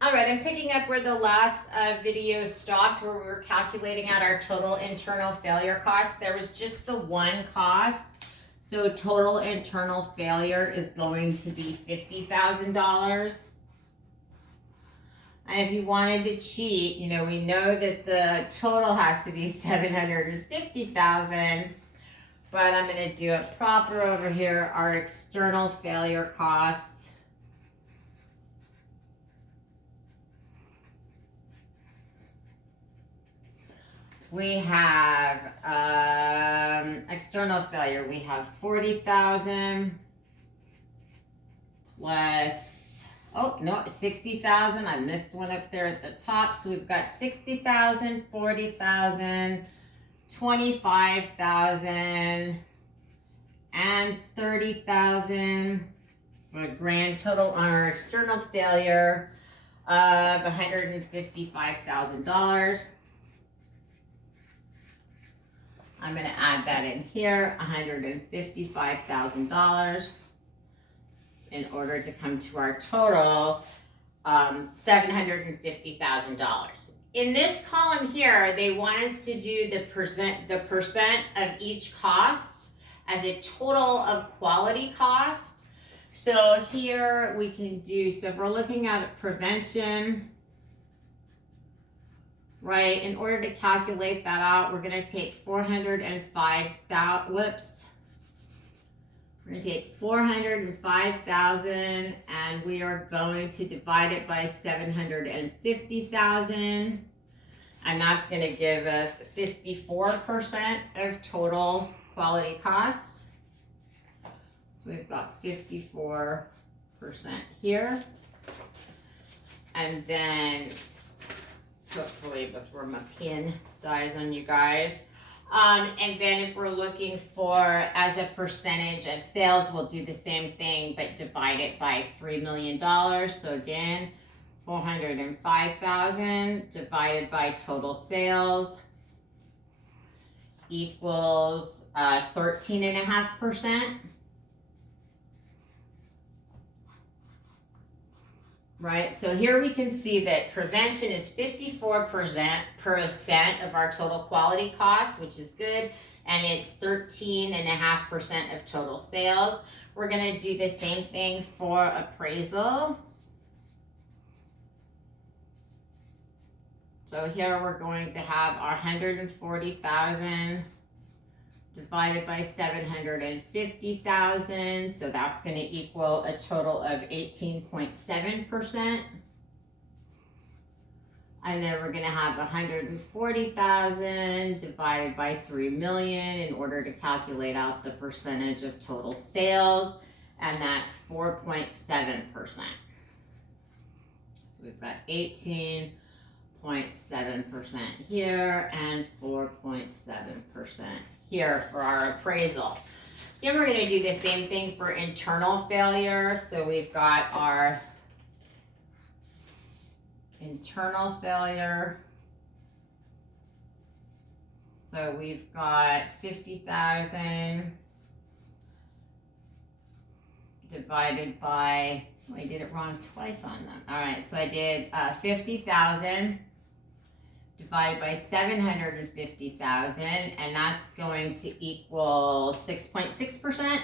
All right, I'm picking up where the last video stopped, where we were calculating out our total internal failure cost. There was just the one cost. So total internal failure is going to be $50,000. And if you wanted to cheat, we know that the total has to be $750,000. But I'm going to do it proper over here. Our external failure costs. We have external failure. We have 40,000 plus, oh no, 60,000. I missed one up there at the top. So we've got 60,000, 40,000, 25,000, and 30,000 for a grand total on our external failure of $155,000. I'm going to add that in here, $155,000, in order to come to our total $750,000. In this column here, they want us to do the percent of each cost as a total of quality cost. So here we can do, so if we're looking at prevention, right, in order to calculate that out, we're going to take 405,000, whoops. We're going to take 405,000 and we are going to divide it by 750,000. And that's going to give us 54% of total quality cost. So we've got 54% here. And then hopefully before my pin dies on you guys. And then if we're looking for as a percentage of sales, we'll do the same thing, but divide it by $3 million. So again, 405,000 divided by total sales equals 13.5%. Right, so here we can see that prevention is 54% of our total quality costs, which is good, and it's 13.5% of total sales. We're going to do the same thing for appraisal. So here we're going to have our 140,000 divided by 750,000, so that's going to equal a total of 18.7%. And then we're going to have 140,000 divided by 3 million in order to calculate out the percentage of total sales, and that's 4.7%. So we've got 18.7% here and 4.7% here for our appraisal. Then we're going to do the same thing for internal failure. So we've got our internal failure. So we've got 50,000 divided by, I did it wrong twice on them. All right, so I did 50,000 divided by 750,000, and that's going to equal 6.6%.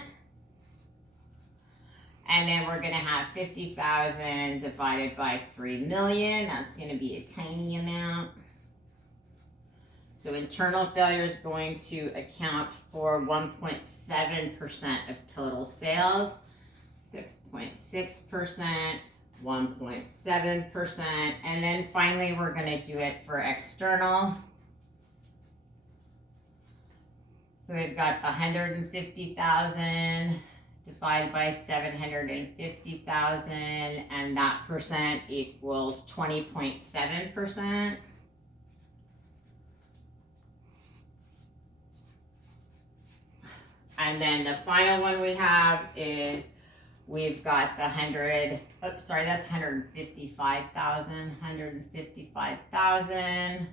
And then we're going to have 50,000 divided by 3 million. That's going to be a tiny amount. So internal failure is going to account for 1.7% of total sales, 6.6%. 1.7%, and then finally we're going to do it for external. So we've got the 150,000 divided by 750,000, and that percent equals 20.7%. And then the final one we have is we've got the 155,000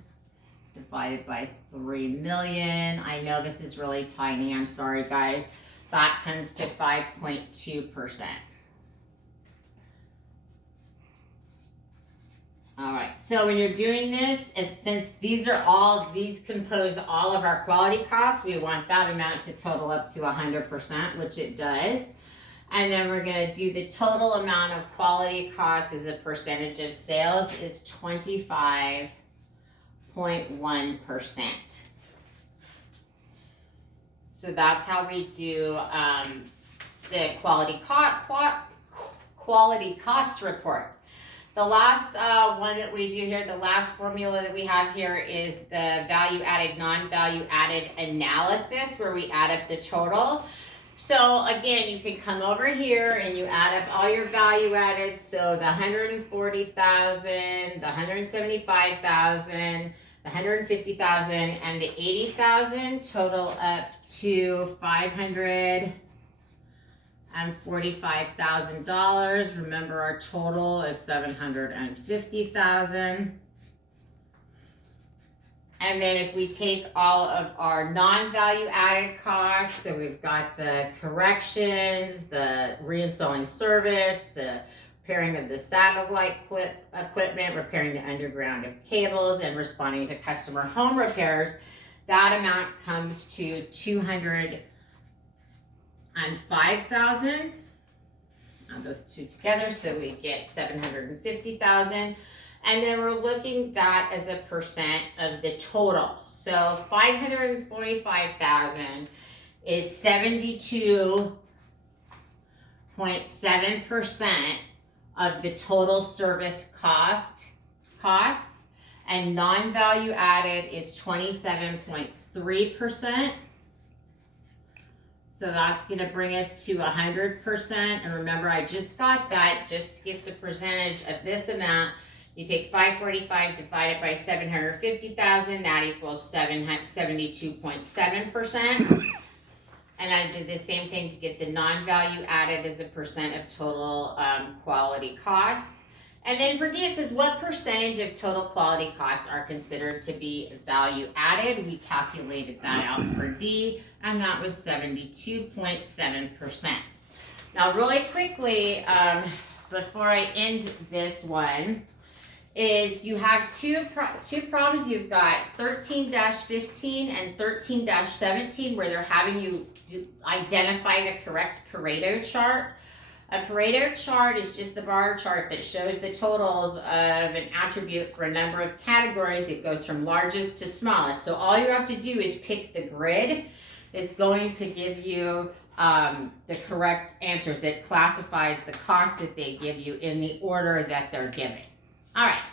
divided by 3 million. I know this is really tiny. I'm sorry, guys. That comes to 5.2%. So when you're doing this, since these compose all of our quality costs, we want that amount to total up to 100%, which it does. And then we're gonna do the total amount of quality costs as a percentage of sales is 25.1%. So that's how we do the quality cost report. The last one that we do here, the last formula that we have here is the value added, non-value added analysis, where we add up the total. So again, you can come over here and you add up all your value added. So the 140,000, the 175,000, the 150,000, and the 80,000 total up to $545,000. Remember, our total is $750,000. And then if we take all of our non-value added costs, so we've got the corrections, the reinstalling service, the repairing of the satellite equipment, repairing the underground cables, and responding to customer home repairs, that amount comes to $205,000. Add those two together, so we get $750,000. And then we're looking at that as a percent of the total. So 545,000 is 72.7% of the total service costs, and non-value added is 27.3%. So that's gonna bring us to 100%. And remember, I just got that just to get the percentage of this amount. You take 545 divided by 750,000, that equals 72.7%. And I did the same thing to get the non-value added as a percent of total quality costs. And then for D, it says what percentage of total quality costs are considered to be value added. We calculated that out for D, and that was 72.7%. Now, really quickly, before I end this one, is you have two problems. You've got 13-15 and 13-17, where they're having you identify the correct Pareto chart. A Pareto chart is just the bar chart that shows the totals of an attribute for a number of categories. It goes from largest to smallest. So all you have to do is pick the grid that's going to give you the correct answers, that classifies the costs that they give you in the order that they're giving. All right.